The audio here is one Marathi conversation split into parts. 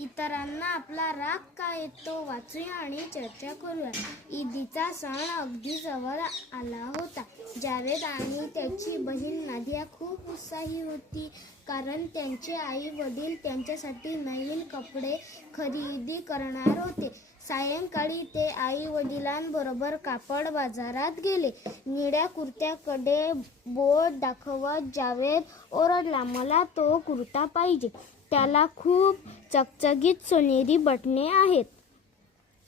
इतरांना आपला राग का येतो वाचूया आणि चर्चा करूया. ईदचा सण अगदी जवळ आला होता. जावेद आणि त्याची बहीण नादिया खूप उत्साही होती, कारण त्यांचे आई वडील त्यांच्यासाठी नवीन कपडे खरेदी करणार होते. सायंकाळी ते आई वडिलांबरोबर कापड बाजारात गेले. निळ्या कुर्त्याकडे बोट दाखवत जावेद ओरडला, मला तो कुर्ता पाहिजे. त्याला खूप चकचकीत सोनेरी बटणे आहेत.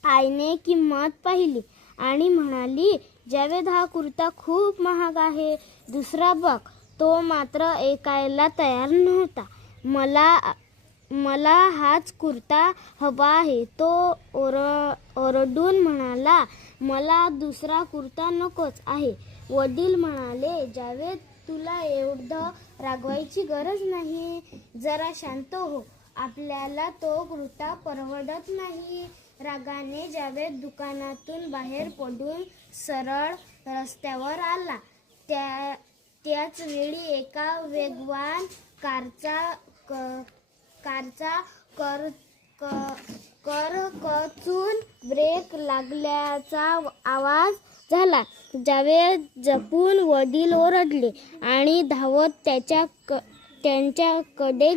आईने किंमत पाहिली आणि म्हणाली, जावेद हा कुर्ता खूप महाग आहे, दुसरा बघ. तो मात्र ऐकायला तयार नव्हता. मला हाच कुर्ता हवा आहे, तो ओरडून म्हणाला. मला दुसरा कुर्ता नकोच आहे. वडील म्हणाले, जावेद तुला एवढं रागवायची गरज नाही, जरा शांत हो. आपल्याला तो कुर्ता परवडत नाही. रागाने जावेद दुकानातून बाहेर पडून सरळ रस्त्यावर आला. त्याच वेळी एका वेगवान कारचा करकचून ब्रेक लागल्याचा आवाज झाला. जावेद जपून वडील ओरडले आणि धावत त्याच्याकडे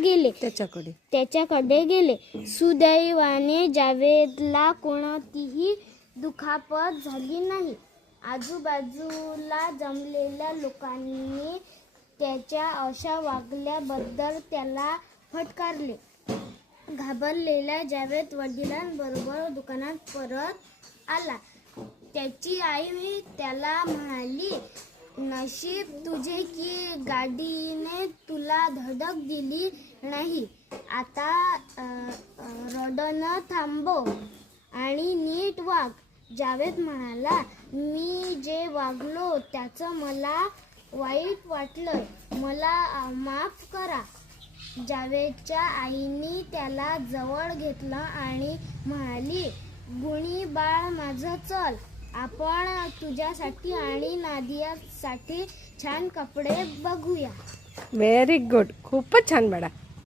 गेले. सुदैवाने जावेदला कोणतीही दुखापत झाली नाही. आजूबाजूला जमलेल्या लोकांनी त्याच्या अशा वागण्याबद्दल त्याला फटकारले. घाबरलेला जावेद वडिलांबरोबर दुकानात परत आला. त्याची आई त्याला म्हणाली, नशीब तुझे की गाडीने तुला धडक दिली नाही. आता रडणं थांबव आणि नीट वाग. जावेद म्हणाला, मी जे वागलो त्याचं मला वाईट वाटलंय, मला माफ करा. जावेदच्या आईने त्याला जवळ घेतलं आणि म्हणाली, गुणी बाळ माझं, चल आपण तुझ्यासाठी आणि नादियासाठी छान कपडे बघूया. व्हेरी गुड, खूपच छान बाळा.